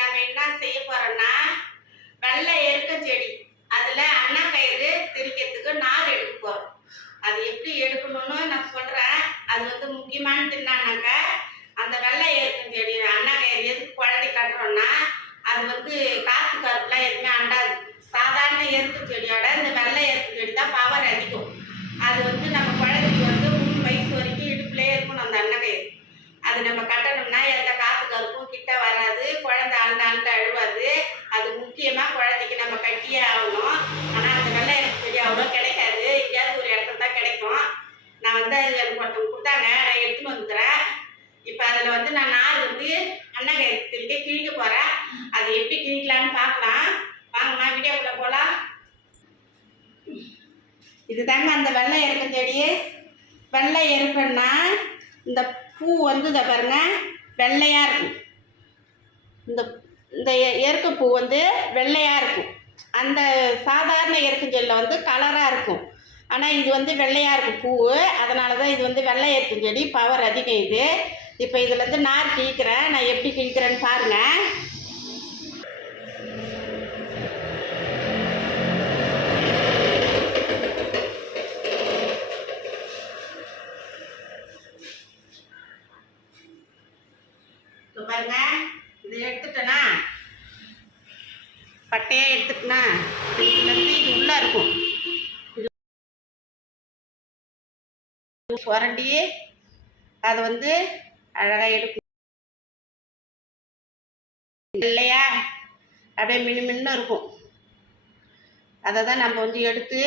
நம்ம என்ன செய்ய போறோம்னா வெள்ளை எருக்க செடி அதுல அன்னக்கயிறு திரிக்கிறதுக்கு நார் எடுக்க போறோம். அது எப்படி எடுக்கணும்னு நான் சொல்றேன். அது வந்து முக்கியமானது என்னன்னாக்க அந்த வெள்ளை எருக்கும் செடி அன்னக்கயிறு எதுக்கு குழந்தை கட்டுறோம்னா அது வந்து காத்து கருப்புலாம் எதுவுமே அண்டாது. சாதாரண எருக்கு செடியோட இந்த வெள்ளை எருக்கு செடி தான் பவர் அதிகம். அது வந்து நம்ம குழந்தைக்கு வந்து 3 வயசு வரைக்கும் இடுப்புலேயே இருக்கணும் அந்த அன்னக்கயிறு. அது நம்ம கட்டணும்னா எந்த காத்து கருப்பும் கிட்ட வராது, குழந்தை அண்டு அழுவாது. அது முக்கியமாக குழந்தைக்கு நம்ம கட்டியே ஆகணும். ஆனால் அந்த வெள்ளை எருக்கு செடி அவ்வளோ கிடைக்காது, எங்கேயாவது ஒரு இடத்துல தான் கிடைக்கும். நான் வந்து அது எனக்கு ஒருத்தவங்க கொடுத்தாங்க, நான் எடுத்துன்னு வந்துக்கிறேன். இப்போ அதில் வந்து நான் நார் வந்து அன்னக்கயிறு திரிக்க கிழிக்க போகிறேன். அது எப்படி கிழிக்கலான்னு பார்க்கலாம். வாங்கம்மா வீடியோக்குள்ளே போகலாம். இது தாங்க அந்த வெள்ளை எருக்கம் செடி. வெள்ளை எருக்கன்னா இந்த பூ வந்து இதை பாருங்க வெள்ளையாக இருக்கும். இந்த இந்த எருக்கப்பூ வந்து வெள்ளையாக இருக்கும். அந்த சாதாரண எருக்கம் செடியில் வந்து கலராக இருக்கும். ஆனால் இது வந்து வெள்ளையாக இருக்கும் பூ. அதனால தான் இது வந்து வெள்ளை எருக்கம் செடி, பவர் அதிகம் இது. இப்போ இதுலேருந்து நார் கிழிக்கிறேன். நான் எப்படி கிழிக்கிறேன்னு பாருங்கள். பாருங்க இதை எடுத்துட்டேன்னா பட்டையா எடுத்துட்டேன்னா இதுலேருந்து இது உள்ளே இருக்கும். இது சுரண்டி அதை வந்து அழகாக எடுக்கும். இல்லையா அப்படியே மின்னு இருக்கும். அதை தான் நம்ம வந்து எடுத்து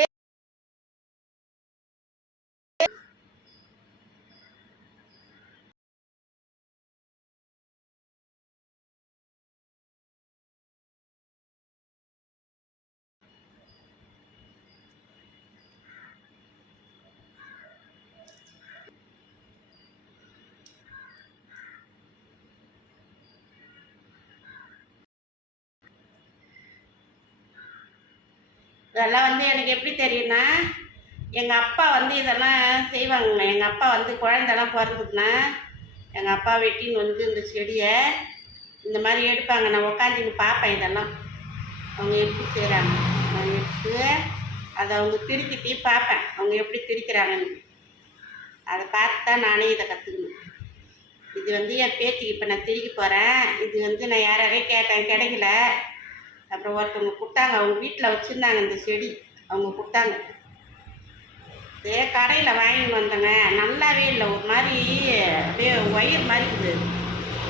இதெல்லாம் வந்து எனக்கு எப்படி தெரியும்னா எங்கள் அப்பா வந்து இதெல்லாம் செய்வாங்கண்ணா. எங்கள் அப்பா வந்து குழந்தெல்லாம் பிறந்துக்குன்னா எங்கள் அப்பா வெட்டின்னு வந்து இந்த செடியை இந்த மாதிரி எடுப்பாங்க. நான் உட்காந்துன்னு பார்ப்பேன் இதெல்லாம் அவங்க எப்படி செய்கிறாங்க. நான் எடுத்து அதை அவங்க திரிக்கிட்டி பார்ப்பேன் அவங்க எப்படி திரிக்கிறாங்கன்னு. அதை பார்த்து தான் நானே இதை கற்றுக்கணும். இது வந்து என் பேத்திக்கு இப்போ நான் திரிக்க போகிறேன். இது வந்து நான் யாரையும் கேட்டேன், கிடைக்கல. அப்புறம் ஒருத்தவங்க கொடுத்தாங்க, அவங்க வீட்டில் வச்சுருந்தாங்க இந்த செடி, அவங்க கொடுத்தாங்க. இதே கடையில் வாங்கிட்டு வந்தேங்க, நல்லாவே இல்லை. ஒரு மாதிரி அப்படியே ஒயர் மாதிரி இருக்குது,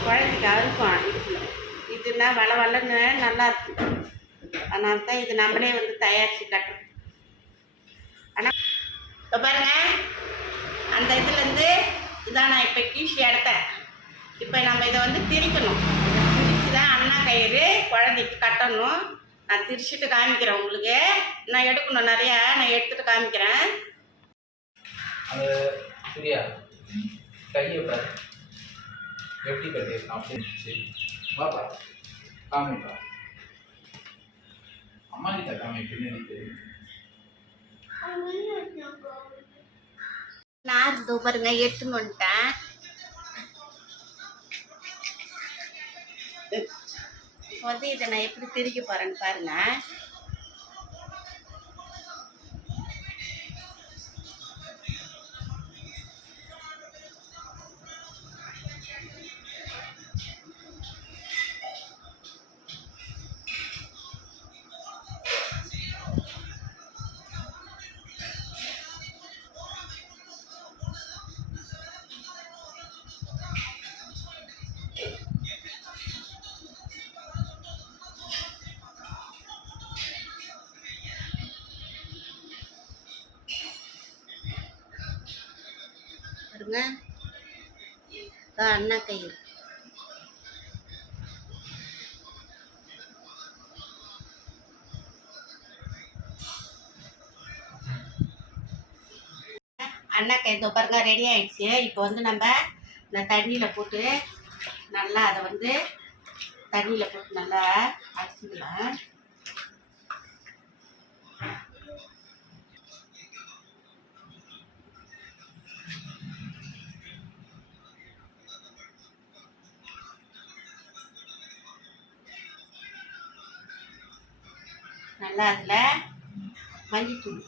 குழந்தைக்கு அறுக்கும் இடுப்பில். இதுனா வளன்னு நல்லா இருக்கும். அதனால தான் இது நம்மளே வந்து தயாரித்து கட்டுறோம். ஆனால் இப்போ பாருங்க அந்த இதுலேருந்து இதான் நான் இப்போ கீழ்ச்சி எடுத்தேன். இப்போ நம்ம இதை வந்து திரிக்கணும். திரிச்சு தான் அன்னக்கயிறு குழந்தைக்கு கட்டணும். நான் திரிச்சிட்டு காமிக்கிறேன் உங்களுக்கு. நான் எடுக்கணும் நிறையா, நான் எடுத்துகிட்டு காமிக்கிறேன். அது சரியா கையை பாரு எப்படி கட்டி காமிச்சு பாப்பா காமிப்பா. அம்மா கிட்ட காமி பின்னாடி தெரியும். நான் இதோ பாருங்க எடுத்துன்னு வந்துட்டேன். வந்து இதை நான் எப்படி திரிக்க போகிறேன்னு பாருங்க. பாருங்க அன்னக்கயிறு. அன்னக்கயிறு பாருங்க ரெடி ஆயிடுச்சு. இப்போ வந்து நம்ம இந்த தண்ணியில் போட்டு நல்லா அதை வந்து தண்ணியில் போட்டு நல்லா அரைச்சிக்கலாம். நல்லா அதில் மஞ்சத்தூள்,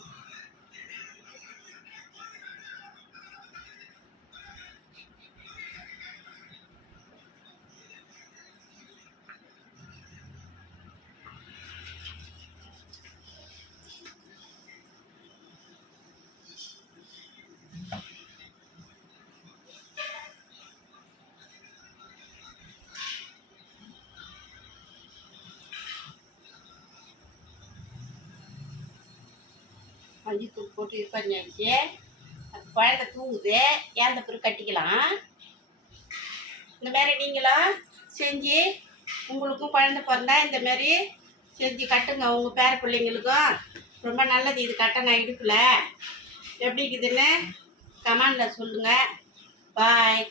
மஞ்சத்தூள் போட்டு இது பண்ணியாச்சு. அது குழந்தை தூங்குது, ஏந்த பிறகு கட்டிக்கலாம். இந்த மாதிரி நீங்களும் செஞ்சு உங்களுக்கும் குழந்தை பிறந்தா இந்த மாதிரி செஞ்சு கட்டுங்க உங்கள் பேர பிள்ளைங்களுக்கும். ரொம்ப நல்லது இது கட்டணும் இடுப்பில். எப்படி இருக்குதுன்னு கமெண்டில் சொல்லுங்கள். பாய்.